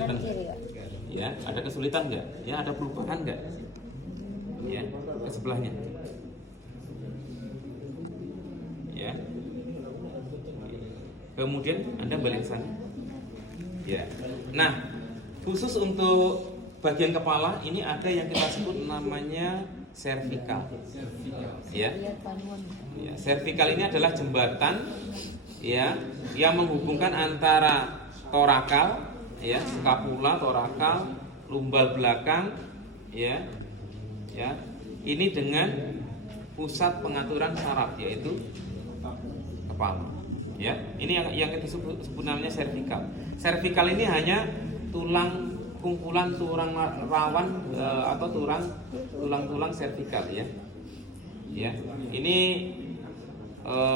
Kelihatan nggak? Ya, ada kesulitan nggak? Ya, ada perubahan nggak? Ya, ke sebelahnya. Ya. Kemudian Anda balik sana. Ya. Nah, khusus untuk bagian kepala ini ada yang kita sebut namanya cervical. Ya. Ya, cervical ini adalah jembatan ya yang menghubungkan antara torakal ya, skapula, torakal, lumbal belakang ya. Ya. Ini dengan pusat pengaturan saraf yaitu kepala. Ya, ini yang kita sebut namanya cervical. Cervical ini hanya tulang kumpulan tulang rawan atau tulang-tulang cervical ya. Ya, ini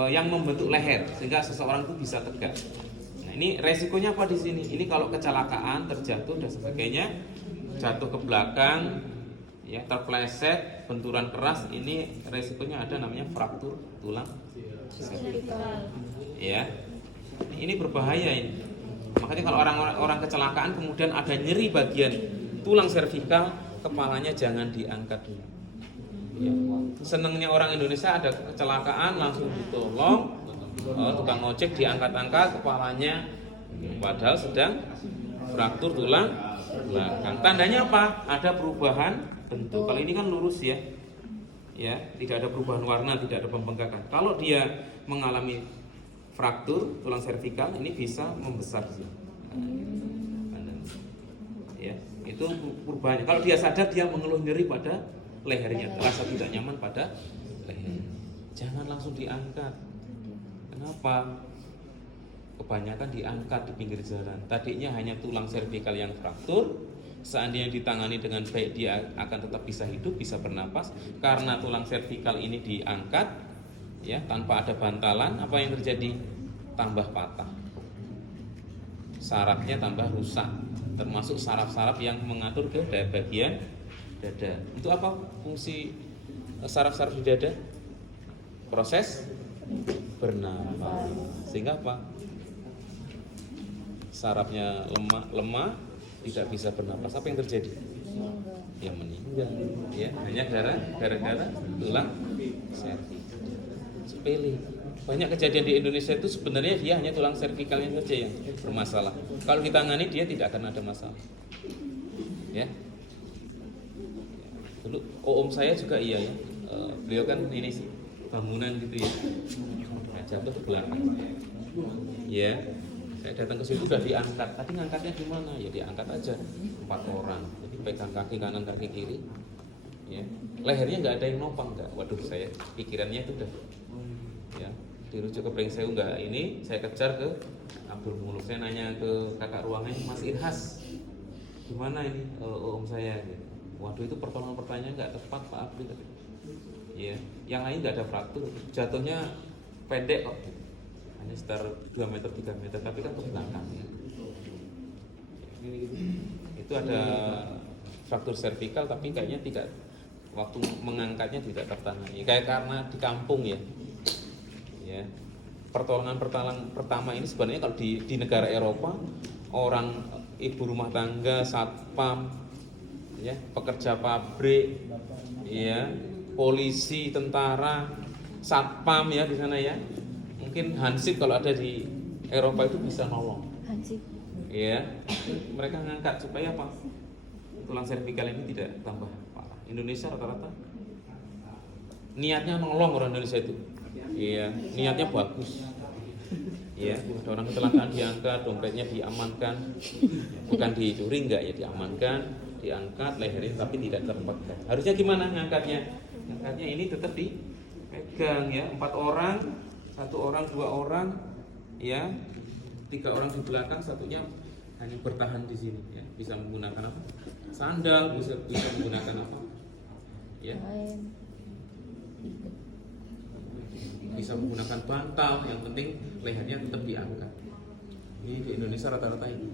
yang membentuk leher sehingga seseorang itu bisa tegak. Nah, ini resikonya apa di sini? Ini kalau kecelakaan, terjatuh dan sebagainya, jatuh ke belakang, ya terpleset, benturan keras, ini resikonya ada namanya fraktur tulang cervical. Ya, ini berbahaya ini. Makanya kalau orang kecelakaan kemudian ada nyeri bagian tulang servikal, kepalanya jangan diangkat dulu. Ya. Senangnya orang Indonesia ada kecelakaan langsung ditolong, tukang ojek diangkat-angkat kepalanya, padahal sedang fraktur tulang belakang. Tandanya apa? Ada perubahan bentuk. Kalau ini kan lurus ya, ya tidak ada perubahan warna, tidak ada pembengkakan. Kalau dia mengalami fraktur tulang servikal ini bisa membesar sih. Ya, itu perubahannya. Kalau dia sadar dia mengeluh nyeri pada lehernya, rasa tidak nyaman pada leher. Jangan langsung diangkat. Kenapa? Kebanyakan diangkat di pinggir jalan. Tadinya hanya tulang servikal yang fraktur. Seandainya ditangani dengan baik dia akan tetap bisa hidup, bisa bernapas. Karena tulang servikal ini diangkat, ya tanpa ada bantalan, apa yang terjadi? Tambah patah, sarafnya tambah rusak, termasuk saraf-saraf yang mengatur ke bagian dada. Untuk apa fungsi saraf-saraf di dada? Proses bernapas. Sehingga apa? Sarafnya lemah, tidak bisa bernapas. Apa yang terjadi? Ya meninggal. Ya hanya gara-gara tulang servikal. Sepele. Banyak kejadian di Indonesia itu sebenarnya dia hanya tulang servikalnya saja yang bermasalah. Kalau ditangani dia tidak akan ada masalah. Ya. Dulu om saya juga iya ya. Beliau kan ini sih bangunan gitu ya. Jatuh ke belakang. Ya. Saya datang ke situ udah diangkat. Tadi ngangkatnya gimana? Ya diangkat aja 4 orang. Jadi pegang kaki kanan kaki kiri. Ya. Lehernya nggak ada yang nopang nggak. Waduh saya pikirannya itu udah. Ya. Dirujuk ke Pringsewu enggak, ini saya kejar ke Abdul Muluk. Saya nanya ke kakak ruangannya, Mas Irhas gimana ini om saya gitu. Waduh itu pertanyaan enggak tepat Pak Abdul. Ya, yang lain enggak ada fraktur, jatuhnya pendek kok, hanya sekitar 2 meter 3 meter, tapi kan ke belakang ya. Itu ada fraktur servikal tapi kayaknya tidak, waktu mengangkatnya tidak tertangani. Kayak karena di kampung ya. Ya, pertolongan pertama ini sebenarnya kalau di negara Eropa, orang ibu rumah tangga, satpam, ya, pekerja pabrik, ya, polisi, tentara, satpam ya di sana ya. Mungkin hansip kalau ada di Eropa itu bisa nolong. Hansip. Ya, mereka ngangkat supaya apa? Tulang servikal ini tidak tambah parah. Indonesia rata-rata niatnya nolong orang Indonesia itu. Iya, niatnya bagus. Iya, ada orang kecelakaan diangkat, dompetnya diamankan, bukan dicuri enggak ya, diamankan, diangkat lehernya tapi tidak terpegang. Harusnya gimana ngangkatnya? Ngangkatnya ini tetap dipegang ya, 4 orang, 1 orang, 2 orang, ya, 3 orang di belakang, satunya hanya bertahan di sini ya, bisa menggunakan apa? Sandal, bisa menggunakan apa? Ya. Bisa menggunakan bantal, yang penting lehernya tetap diangkat. Ini di Indonesia rata-rata ini.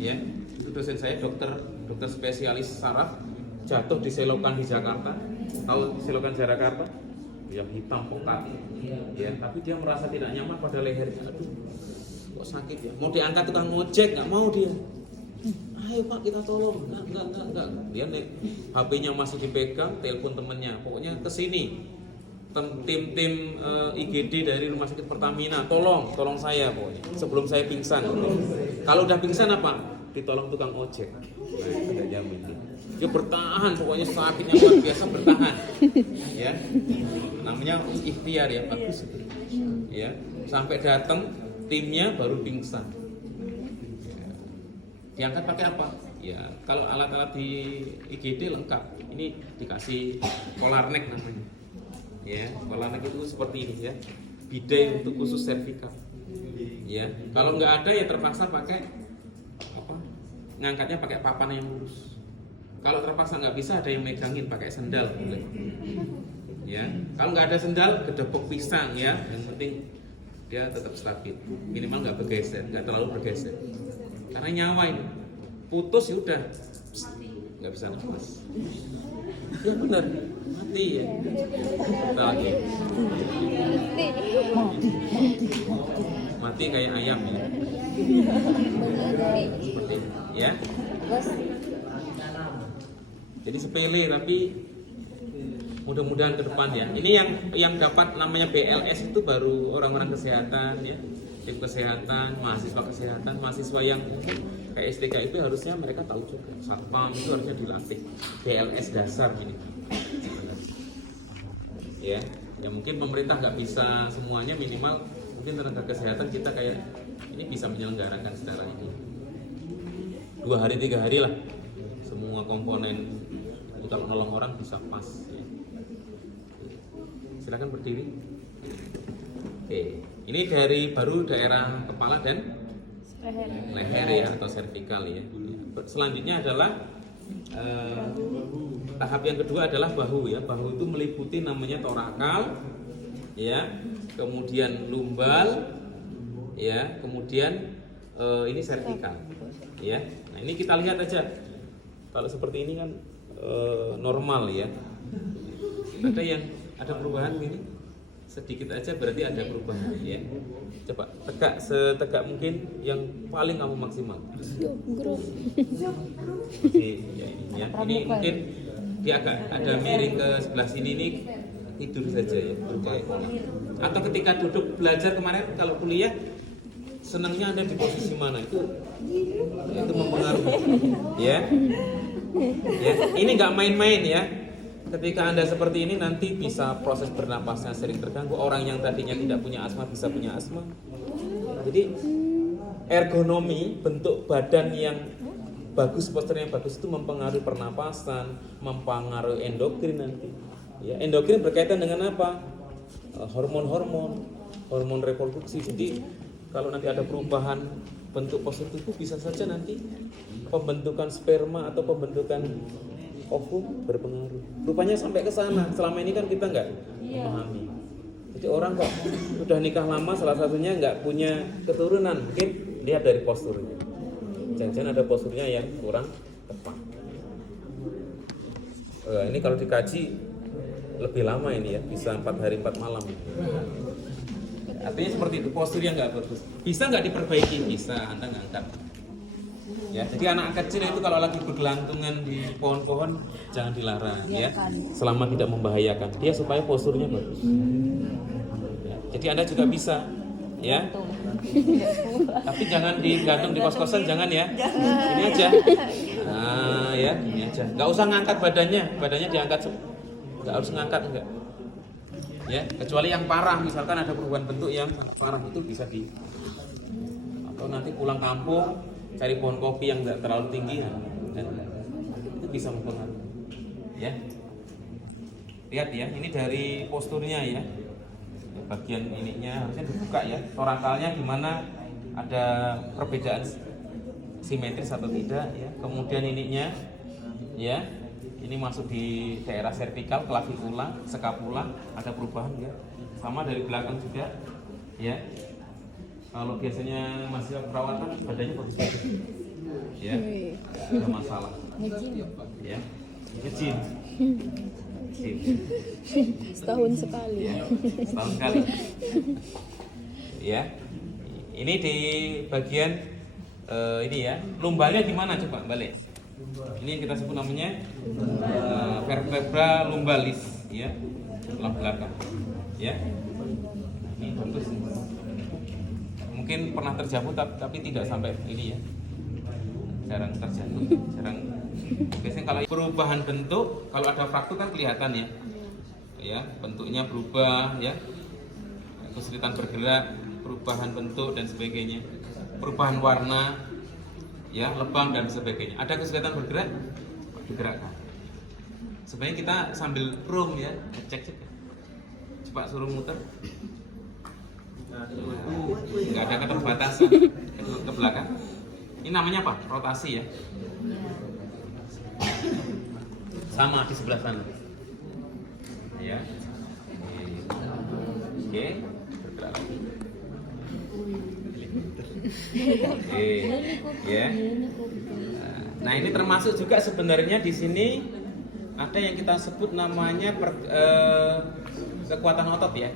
Ya, itu dosen saya dokter spesialis saraf, jatuh di selokan di Jakarta. Tahu selokan Jakarta? Yang hitam pokat. Ya, tapi dia merasa tidak nyaman pada lehernya. Aduh, kok sakit ya. Mau diangkat tukang ojek nggak mau dia. ayo Pak kita tolong. Enggak. Dia nih HP-nya masih dipegang, telepon temennya, pokoknya kesini. Tim IGD dari Rumah Sakit Pertamina, tolong saya pokoknya sebelum saya pingsan. Kalau udah pingsan apa? Ditolong tukang ojek. Ada jamin. Dia bertahan, pokoknya sakitnya luar biasa bertahan. Ya, namanya ikhtiar ya, bagus. Ya, sampai datang timnya baru pingsan. Diangkat pakai apa? Ya, kalau alat-alat di IGD lengkap. Ini dikasih Polarneck namanya. Ya, Polarneck itu seperti ini ya, bidai untuk khusus servikal. Ya, kalau nggak ada ya terpaksa pakai apa? Ngangkatnya pakai papan yang lurus. Kalau terpaksa nggak bisa, ada yang megangin pakai sendal boleh. Ya, kalau nggak ada sendal, gedebok pisang ya. Yang penting dia tetap stabil, minimal nggak bergeser, nggak terlalu bergeser. Karena nyawa ini putus ya udah nggak bisa nafas. Ya benar, mati ya. Kita lagi mati kayak ayam ya. Seperti ya. Jadi sepele tapi mudah-mudahan ke depan ya. Ini yang dapat namanya BLS itu baru orang-orang kesehatan ya, tim kesehatan, mahasiswa yang kayak STKIP harusnya mereka tahu juga. Satpam itu harusnya dilatih. BLS dasar ini. Ya mungkin pemerintah nggak bisa semuanya, minimal mungkin tenaga kesehatan kita kayak ini bisa menyelenggarakan secara ini 2 hari 3 hari lah, semua komponen untuk menolong orang bisa pas. Silakan berdiri. Oke, ini dari baru daerah kepala dan leher ya, atau servikal ya. Selanjutnya adalah tahap yang kedua adalah bahu ya. Bahu itu meliputi namanya torakal ya, kemudian lumbal ya, kemudian ini servikal ya. Nah, ini kita lihat aja. Kalau seperti ini kan normal ya. Ada perubahan ini sedikit aja, berarti ada perubahan ya. Coba tegak setegak mungkin, yang paling kamu maksimal. Ini mungkin dia agak ada miring ke sebelah sini, ini tidur saja ya, kayak pola. Atau ketika duduk belajar kemarin kalau kuliah, senangnya ada di posisi mana, itu mempengaruhi ya. Ini nggak main-main ya. Ketika Anda seperti ini nanti bisa proses bernapasnya sering terganggu. Orang yang tadinya tidak punya asma bisa punya asma. Jadi ergonomi, bentuk badan yang bagus, postur yang bagus itu mempengaruhi pernapasan, mempengaruhi endokrin nanti. Ya, endokrin berkaitan dengan apa? Hormon reproduksi. Jadi kalau nanti ada perubahan bentuk postur tubuh, bisa saja nanti pembentukan sperma atau pembentukan ovum berpengaruh. Rupanya sampai ke sana. Selama ini kan kita nggak memahami. Jadi orang kok udah nikah lama, salah satunya nggak punya keturunan, mungkin lihat dari posturnya. Jangan-jangan ada posturnya yang kurang tepat. Ini kalau dikaji lebih lama ini ya, bisa 4 hari 4 malam. Artinya seperti itu, postur yang nggak bagus. Bisa nggak diperbaiki? Bisa, Anda ngangkat. Ya, jadi anak kecil itu kalau lagi bergelantungan di pohon-pohon jangan dilarang ya, selama tidak membahayakan dia, supaya posturnya bagus. Ya, jadi Anda juga bisa ya, tapi jangan digantung di kos-kosan, jangan ya. Ini aja. Nah ya, ini aja. Nggak usah ngangkat badannya diangkat, nggak harus ngangkat, enggak. Ya, kecuali yang parah, misalkan ada perubahan bentuk yang parah, itu bisa atau nanti pulang kampung cari pohon kopi yang nggak terlalu tinggi, dan itu bisa mempengaruhi. Ya, lihat ya, ini dari posturnya ya. Bagian ininya harusnya dibuka ya, torakalnya gimana, ada perbedaan simetris atau tidak ya. Kemudian ininya ya, ini masuk di daerah servikal, klavikula, skapula, ada perubahan ya. Sama dari belakang juga ya. Kalau biasanya masih perawatan badannya bagus-bagus ya, tidak ada masalah ya. Ngejim setahun sekali ya, setahun sekali ya. Ini di bagian ini ya, lumbalnya di mana coba balik? Ini yang kita sebut namanya vertebra lumbalis, ya, tulang belakang, ya. Ini bagus. Mungkin pernah terjatuh tapi tidak sampai ini ya, jarang terjatuh, jarang. Biasanya kalau perubahan bentuk, kalau ada fraktur kan kelihatan ya, ya bentuknya berubah, ya, kesulitan bergerak, perubahan bentuk dan sebagainya, perubahan warna, ya, lebam dan sebagainya. Ada kesulitan bergerak, digerakkan. Sebenarnya kita sambil room ya, cek. Coba suruh muter. Nggak ada keterbatasan ke belakang. Ini namanya apa? Rotasi ya. Sama di sebelah sana. Ya. Oke, bergerak lagi. Oke, ya. Nah, ini termasuk juga sebenarnya di sini ada yang kita sebut namanya kekuatan otot ya.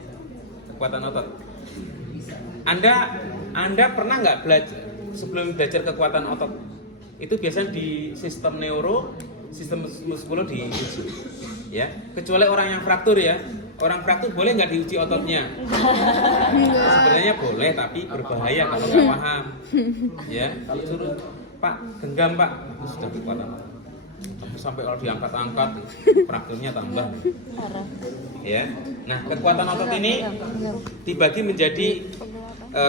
Kekuatan otot. Anda pernah nggak belajar sebelum belajar kekuatan otot? Itu biasanya di sistem neuro, sistem muskulo diuji, ya. Kecuali orang yang fraktur ya. Orang fraktur boleh nggak diuji ototnya? Sebenarnya boleh, tapi berbahaya kalau nggak paham. Ya, kalau suruh Pak genggam Pak, itu sudah kekuatan. Tapi sampai kalau diangkat-angkat, frakturnya tambah. Ya, nah kekuatan otot ini dibagi menjadi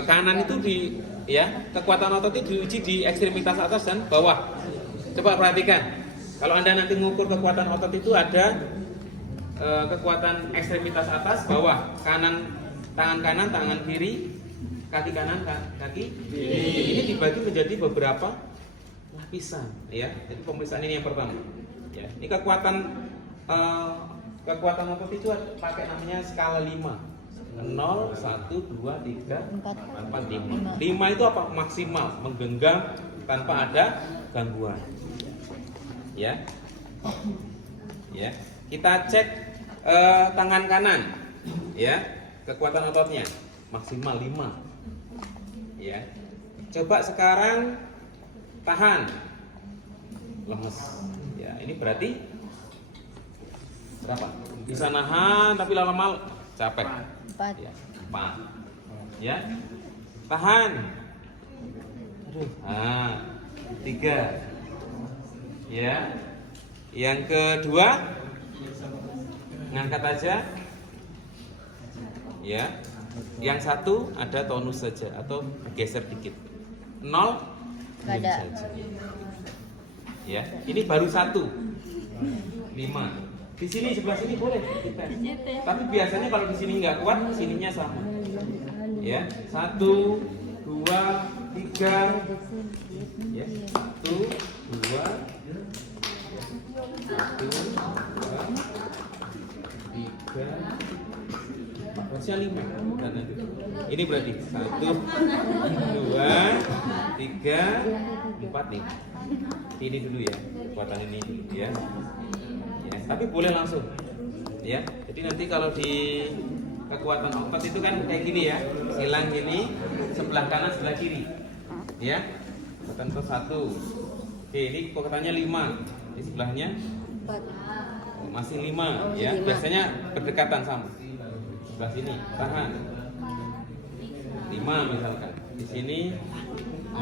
kanan itu kekuatan otot itu diuji di ekstremitas atas dan bawah. Coba perhatikan, kalau Anda nanti mengukur kekuatan otot itu ada kekuatan ekstremitas atas, bawah, kanan, tangan kanan, tangan kiri, kaki kanan, kaki kiri. Ini dibagi menjadi beberapa lapisan, ya. Jadi pemeriksaan ini yang pertama. Ya. Ini kekuatan otot itu pakai namanya skala 5. 0, 1, 2, 3, 4, 5. 5 itu apa? Maksimal, menggenggam tanpa ada gangguan. Ya. Ya. Kita cek tangan kanan, ya, kekuatan ototnya maksimal 5, ya. Coba sekarang tahan, lemes, ya. Ini berarti berapa? Bisa nahan tapi lama-lama capek. 4. Ya, 4, ya. Tahan. Aduh, 3, ya. Yang kedua, ngangkat aja, ya. Yang satu ada tonus saja atau geser dikit. 0 Nggak ada. saja. Ya, ini baru 1, 5. Di sini sebelah sini boleh dites. Tapi biasanya kalau di sini nggak kuat, sininya sama. Ya, 1, 2, 3. Ya, 1, 2, 3, 5. Ini berarti 1, 2, 3, 4 nih. Ini dulu ya, kekuatan ini dulu ya. Ya, tapi boleh langsung. Ya, jadi nanti kalau di kekuatan otot itu kan kayak gini ya, silang gini, sebelah kanan sebelah kiri. Ya, kekuatan otot 1. Oke, ini kekuatannya 5. Di sebelahnya 4. masih 5, ya. Biasanya berdekatan sama. Sebelah sini, tahan. 5 misalkan. Di sini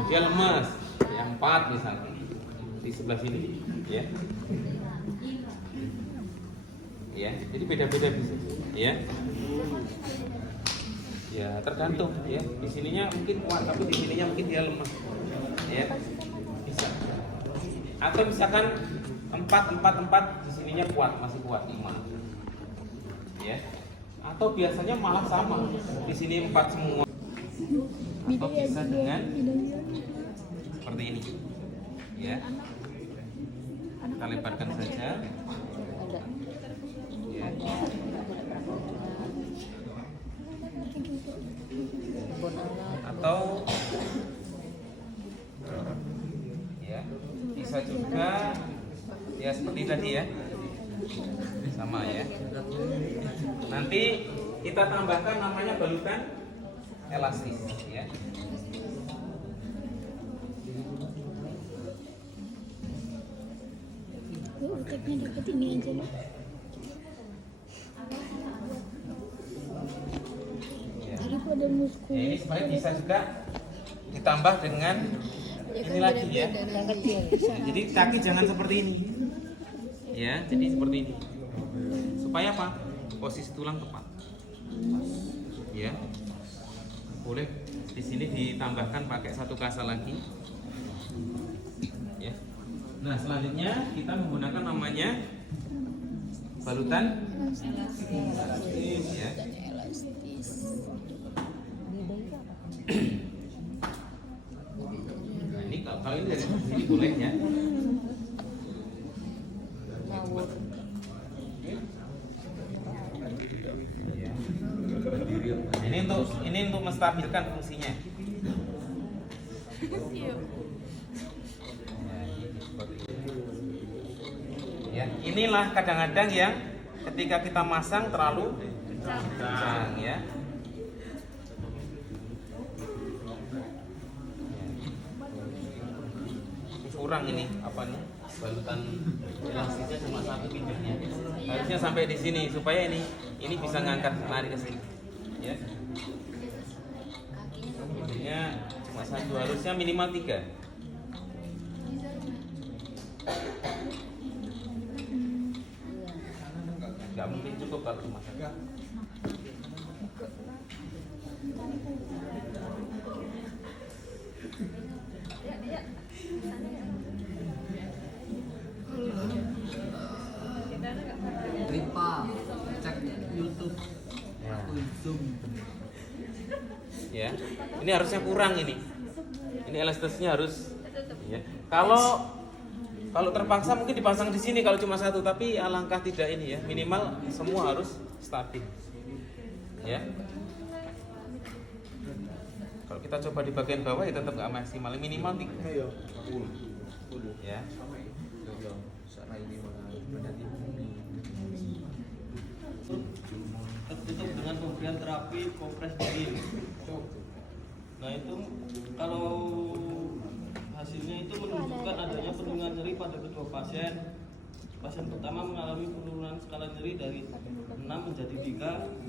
dia lemas, yang 4 misalkan. Di sebelah sini, ya. Ya, jadi beda-beda bisa, ya. Ya, tergantung, ya. Di sininya mungkin kuat, tapi di sininya mungkin dia lemah. Ya. Bisa. Atau misalkan 4, di sininya kuat, masih kuat 5. Ya. Atau biasanya malah sama. Di sini 4 semua. Atau bisa dengan seperti ini. Ya. Kita lebarkan saja. Ada. Ya. Atau ya, bisa juga ya seperti tadi ya. Sama ya. Nanti kita tambahkan namanya balutan elastis ya. Prakteknya dapat ini aja loh. Ya. Daripada musku. Ya, ini sebenarnya bisa juga ditambah dengan ini lagi ya. Yang kecil. Nah, jadi kaki jangan seperti ini. Ya, jadi seperti ini. Supaya apa? Posisi tulang tepat. Ya. Boleh di sini ditambahkan pakai satu kasa lagi. Ya. Nah, selanjutnya kita menggunakan namanya balutan elastis ya. Elastis. Nah, ini kalau ini dari sini boleh ya. Ngawur. Ya. Ini untuk menstabilkan fungsinya. Ya, inilah kadang-kadang yang ketika kita masang terlalu kencang ya. Kurang ini apa nih? Balutan elastisnya cuma satu pinggirnya. Harusnya sampai di sini supaya ini bisa ngangkat lari ke sini. Ya. Pinggirnya cuma satu, harusnya minimal 3. Nggak mungkin cukup kalau cuma satu. Ripa, cek YouTube, aku zoom. Ya, ini harusnya kurang ini. Ini elastisnya harus. Ya. Kalau terpaksa mungkin dipasang di sini kalau cuma satu, tapi alangkah tidak ini ya. Minimal semua harus stabil. Ya. Kalau kita coba di bagian bawah ya tetap nggak maksimal, minimal 3. Ya. Tertutup dengan pemberian terapi kompres dingin. Nah itu kalau hasilnya itu menunjukkan adanya penurunan nyeri pada kedua pasien. Pasien pertama mengalami penurunan skala nyeri dari 6 menjadi 3.